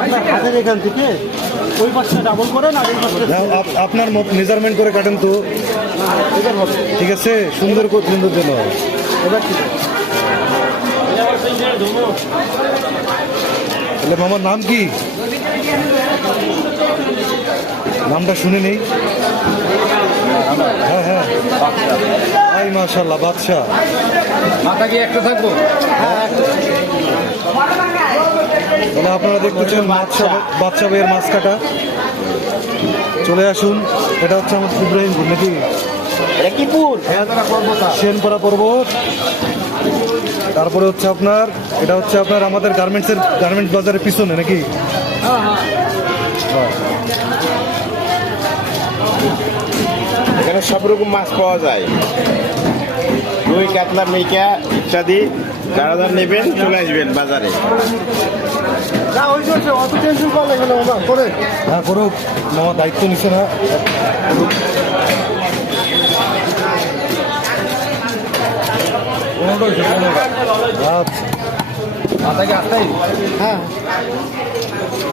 আপনার হাতের এখান থেকে ওই পাশটা ডাবল করেন আর এই পাশটা আপনার মেজারমেন্ট করে কাটেন তো। ঠিক আছে, সুন্দর করে সুন্দর জন্য। এবার ঠিক তাহলে মামার নাম কি? নামটা শুনে নেই। হ্যাঁ হ্যাঁ, এই মাশাআল্লাহ, বাদশা। মাথা কি একটা থাকবো? তাহলে আপনারা দেখতেছেন বাদশা ভাইয়ের মাছ কাটা। চলে আসুন, এটা হচ্ছে আমার ইব্রাহিমপুর নাকি সেনপাড়া পর্বত। তারপরে হচ্ছে আপনার, এটা হচ্ছে আপনার আমাদের গার্মেন্টস বাজারের পিছনে নাকি? এখানে সব রকম মাছ পাওয়া যায়, রুই, কাতলা, মিকা ইত্যাদি। যারা যারা নেবেন চলে আসবেন বাজারে। অত টেনশন করা লাগবে না মামা, করে হ্যাঁ করুক, মামা দায়িত্ব নিচ্ছে না। আচ্ছা, হ্যাঁ।